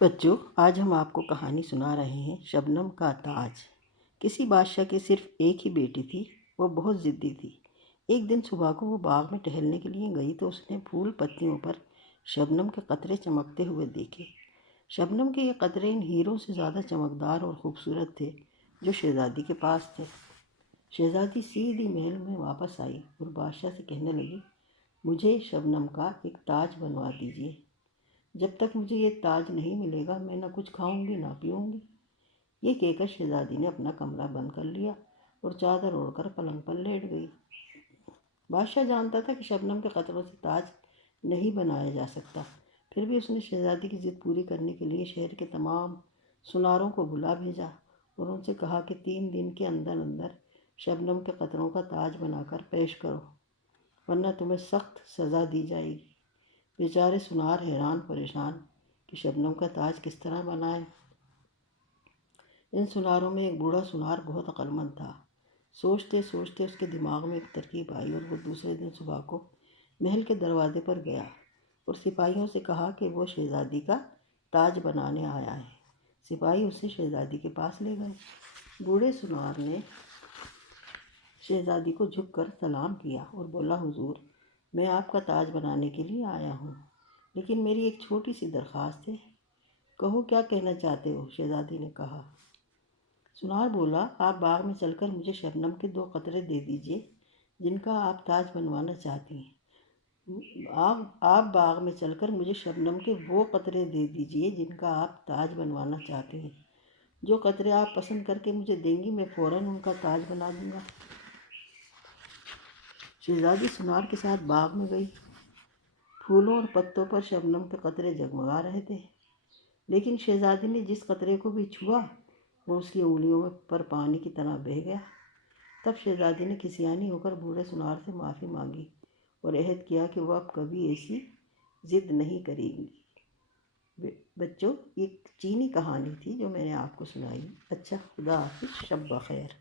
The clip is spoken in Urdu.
بچوں، آج ہم آپ کو کہانی سنا رہے ہیں شبنم کا تاج۔ کسی بادشاہ کی صرف ایک ہی بیٹی تھی، وہ بہت ضدی تھی۔ ایک دن صبح کو وہ باغ میں ٹہلنے کے لیے گئی تو اس نے پھول پتیوں پر شبنم کے قطرے چمکتے ہوئے دیکھے۔ شبنم کے یہ قطرے ان ہیروں سے زیادہ چمکدار اور خوبصورت تھے جو شہزادی کے پاس تھے۔ شہزادی سیدھی محل میں واپس آئی اور بادشاہ سے کہنے لگی، مجھے شبنم کا ایک تاج بنوا دیجیے۔ جب تک مجھے یہ تاج نہیں ملے گا میں نہ کچھ کھاؤں گی نہ پیوں گی۔ یہ کہہ کر شہزادی نے اپنا کمرہ بند کر لیا اور چادر اوڑھ کر پلنگ پر لیٹ گئی۔ بادشاہ جانتا تھا کہ شبنم کے قطروں سے تاج نہیں بنایا جا سکتا، پھر بھی اس نے شہزادی کی ضد پوری کرنے کے لیے شہر کے تمام سناروں کو بلا بھیجا اور ان سے کہا کہ 3 دن کے اندر اندر شبنم کے قطروں کا تاج بنا کر پیش کرو، ورنہ تمہیں سخت سزا دی جائے گی۔ بیچارے سنار حیران پریشان کہ شبنم کا تاج کس طرح بنائے۔ ان سناروں میں ایک بوڑھا سنار بہت عقل مند تھا۔ سوچتے سوچتے اس کے دماغ میں ایک ترکیب آئی اور وہ دوسرے دن صبح کو محل کے دروازے پر گیا اور سپاہیوں سے کہا کہ وہ شہزادی کا تاج بنانے آیا ہے۔ سپاہی اسے شہزادی کے پاس لے گئے۔ بوڑھے سنار نے شہزادی کو جھک کر سلام کیا اور بولا، حضور، میں آپ کا تاج بنانے کے لیے آیا ہوں، لیکن میری ایک چھوٹی سی درخواست ہے۔ کہو کیا کہنا چاہتے ہو؟ شہزادی نے کہا۔ سنار بولا، آپ باغ میں چل کر مجھے شبنم کے 2 قطرے دے دیجیے جن کا آپ تاج بنوانا چاہتی ہیں۔ آپ باغ میں چل کر مجھے شبنم کے وہ قطرے دے دیجیے جن کا آپ تاج بنوانا چاہتے ہیں۔ جو قطرے آپ پسند کر کے مجھے دیں گی میں فوراً ان کا تاج بنا دوں گا۔ شہزادی سنار کے ساتھ باغ میں گئی۔ پھولوں اور پتوں پر شبنم کے قطرے جگمگا رہے تھے، لیکن شہزادی نے جس قطرے کو بھی چھوا وہ اس کی انگلیوں پر پانی کی طرح بہہ گیا۔ تب شہزادی نے کھسیانی ہو کر بوڑھے سنار سے معافی مانگی اور عہد کیا کہ وہ اب کبھی ایسی ضد نہیں کرے گی۔ بچوں، یہ چینی کہانی تھی جو میں نے آپ کو سنائی۔ اچھا، خدا حافظ، شب بخیر۔